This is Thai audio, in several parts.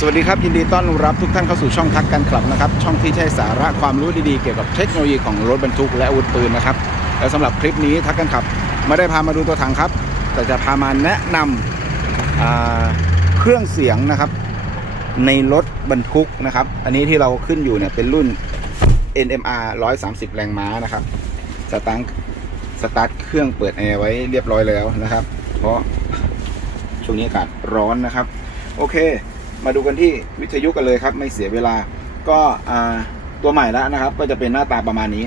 สวัสดีครับ ยินดีต้อนรับทุกท่านเข้าสู่ช่องทักกันครับนะครับ ช่องที่ใช้สาระความรู้ดีๆ เกี่ยวกับเทคโนโลยีของรถบรรทุกและอาวุธปืนนะครับ และสำหรับคลิปนี้ทักกันครับไม่ได้พามาดูตัวถังครับ แต่จะพามาแนะนำอ่าเครื่องเสียงนะครับ ในรถบรรทุกนะครับ อันนี้ที่เราขึ้นอยู่เนี่ยเป็นรุ่น NMR 130 แรงม้านะครับสตาร์ทสตาร์ทเครื่องเปิดแอร์ไว้เรียบร้อยแล้วนะครับ เพราะช่วงนี้อากาศร้อนนะครับ โอเค มาดูกันที่วิทยุกันเลยครับ ไม่เสียเวลา ก็ตัวใหม่แล้วนะครับ ก็จะเป็นหน้าตาประมาณนี้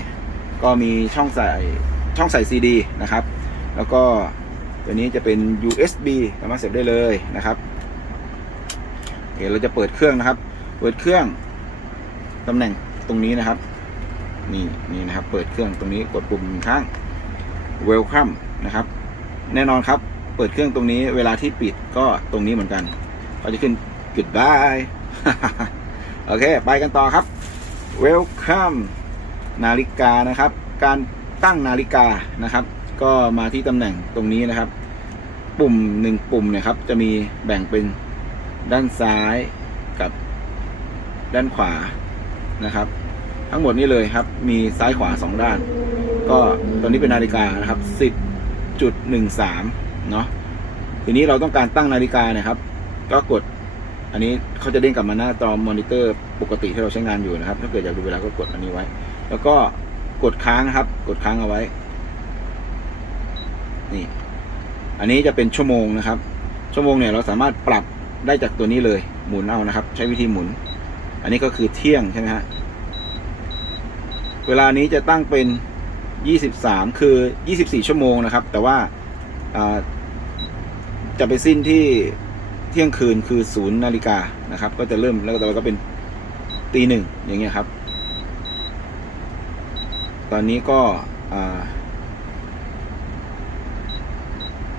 ก็มีช่องใส่ช่องใส่ซีดีนะครับ แล้วก็ตัวนี้จะเป็น USB สามารถเสียบได้เลยนะครับโอเคเราจะเปิดเครื่องนะครับ เปิดเครื่องตำแหน่งตรงนี้นะครับ นี่นี่นะครับ เปิดเครื่องตรงนี้กดปุ่มหนึ่ง Welcome นะครับ แน่นอนครับ เปิดเครื่องตรงนี้ เวลาที่ปิดก็ตรงนี้เหมือนกันเขาจะขึ้น goodbye โอเค ไปกันต่อครับ welcome นาฬิกานะครับ การตั้งนาฬิกานะครับ ก็มาที่ตำแหน่งตรงนี้นะครับ ปุ่มหนึ่งปุ่มเนี่ยครับ จะมีแบ่งเป็นด้านซ้ายกับด้านขวานะครับ ทั้งหมดนี้เลยครับ มีซ้ายขวาสองด้าน ก็ตอนนี้เป็นนาฬิกานะครับ10.13เนาะทีนี้เราต้องการตั้งนาฬิกาเนี่ยครับ ก็กด อันนี้เขาจะเด้งกลับมาหน้าจอมอนิเตอร์ปกติที่เราใช้งานอยู่นะครับ ถ้าเกิดอยากดูเวลาก็กดอันนี้ไว้ แล้วก็กดค้างครับ กดค้างเอาไว้ นี่ อันนี้จะเป็นชั่วโมงนะครับ ชั่วโมงเนี่ยเราสามารถปรับได้จากตัวนี้เลย หมุนเอานะครับ ใช้วิธีหมุน อันนี้ก็คือเที่ยงใช่ไหมฮะ เวลานี้จะตั้งเป็น 23 คือ 24 ชั่วโมงนะครับ แต่ว่าจะไปสิ้นที่ เที่ยงคืนคือศูนย์นาฬิกานะครับ ก็จะเริ่มแล้วก็ต่อไปก็เป็นตีหนึ่งอย่างเงี้ยครับ ตอนนี้ก็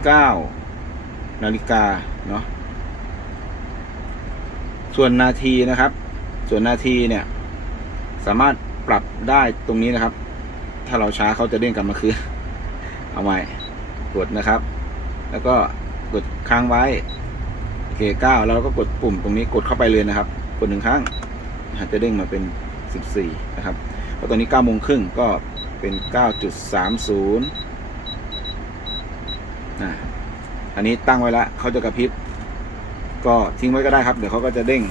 เก้านาฬิกาเนาะส่วนนาทีนะครับ ส่วนนาทีเนี่ย สามารถปรับได้ตรงนี้นะครับ ถ้าเราช้าเขาจะเด้งกลับมาคือ เอาใหม่กดนะครับ แล้วก็กดค้างไว้ โอเคเก้าแล้วเราก็กดปุ่มตรงนี้กดเข้าไปเลยนะครับ กดหนึ่งครั้งจะเด้งมาเป็นสิบสี่นะครับเพราะตอนนี้เก้าโมงครึ่งก็เป็นเก้าจุดสามศูนย์อันนี้ตั้งไว้แล้วเขาจะกระพริบ ก็ทิ้งไว้ก็ได้ครับ เดี๋ยวเขาก็จะเด้ง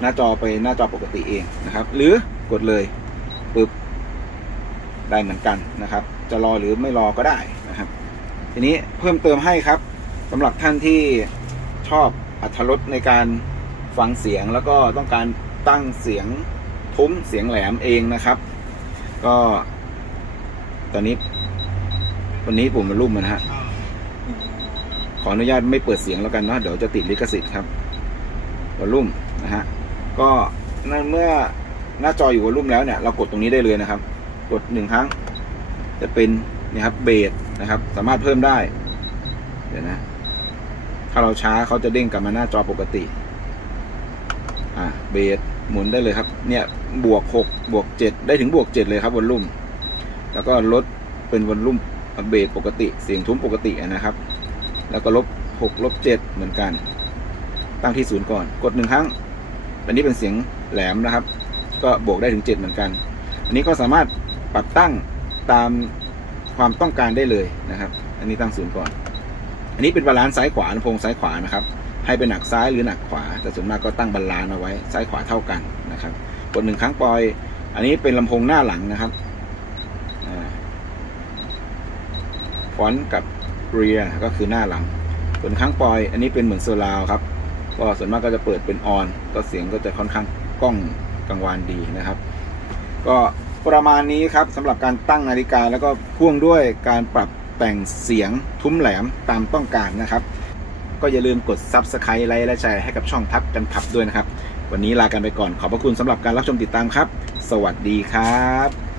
หน้าจอไปหน้าจอปกติเองนะครับ หรือกดเลยปึ๊บได้เหมือนกันนะครับ จะรอหรือไม่รอก็ได้นะครับ ทีนี้เพิ่มเติมให้ครับสำหรับท่านที่ อบอัธรสในการฟังเสียงแล้วก็ต้องการตั้งเสียงทุ้มเสียงแหลมเองนะครับ ก็ ตอนนี้ วันนี้ผมมารุ่มมันฮะขออนุญาตไม่เปิดเสียงแล้วกันเนาะเดี๋ยวจะติดลิขสิทธิ์ครับวอลลุ่มนะฮะก็นั่นเมื่อหน้าจออยู่วอลลุ่มแล้วเนี่ยเรากดตรงนี้ได้เลยนะครับ กดหนึ่งครั้ง จะเป็นนี่ครับเบสนะครับ สามารถเพิ่มได้ เดี๋ยวนะ ถ้าเราช้าเขาจะเด้งกลับมาหน้าจอปกติ อ่าเบสหมุนได้เลยครับ เนี่ยบวกหกบวกเจ็ดได้ถึงบวกเจ็ดเลยครับวอลลุ่ม แล้วก็ลดเป็นวอลลุ่มเบสปกติ เสียงทุ้มปกตินะครับ แล้วก็ลบหกลบเจ็ดเหมือนกัน ตั้งที่ศูนย์ก่อน กดหนึ่งครั้ง อันนี้เป็นเสียงแหลมนะครับ ก็บวกได้ถึงเจ็ดเหมือนกัน อันนี้ก็สามารถปรับตั้งตามความต้องการได้เลยนะครับ อันนี้ตั้งศูนย์ก่อน อันนี้เป็นบาลานซ์ซ้ายขวาลำโพงซ้ายขวานะครับให้เป็นหนักซ้ายหรือหนักขวา แต่ส่วนมากก็ตั้งบาลานซ์เอาไว้ซ้ายขวาเท่ากันนะครับกดหนึ่งครั้งปล่อย อันนี้เป็นลำโพงหน้าหลังนะครับฟอนต์กับเรียก็คือหน้าหลังกดหนึ่งครั้งปล่อย อันนี้เป็นเหมือนโซลาวครับก็ส่วนมากก็จะเปิดเป็นออน ก็เสียงก็จะค่อนข้างกล้องกังวานดีนะครับ ก็ประมาณนี้ครับสำหรับการตั้งนาฬิกาแล้วก็พ่วงด้วยการปรับ แต่งเสียงทุ้มแหลมตามต้องการนะครับ ก็อย่าลืมกด Subscribe ไลค์และแชร์ให้กับช่องทักกันขับด้วยนะครับ วันนี้ลากันไปก่อนขอบพระคุณสำหรับการรับชมติดตามครับ สวัสดีครับ